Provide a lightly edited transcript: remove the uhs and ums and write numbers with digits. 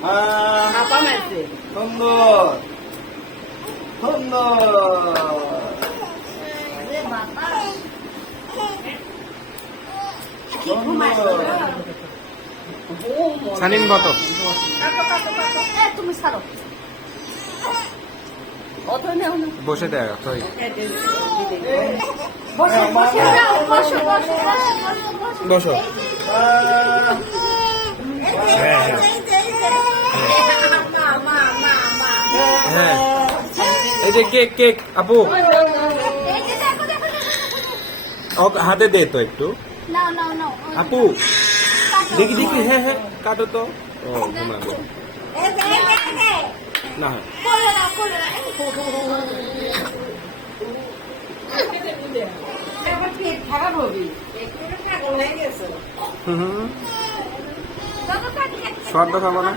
হাপা মারছে সুন্দর সুন্দর সানিন বত তুমি ছাড়ো বসে দেয় তুই বসো হ্যাঁ হ্যাঁ হ্যাঁ এই যে কেক কেক আপু হাতে দে তো একটু আপু দেখি দেখি হ্যাঁ হ্যাঁ কাটো তো ও ঘুমাবো না খারাপ হবি হুম শর্ট খাবো না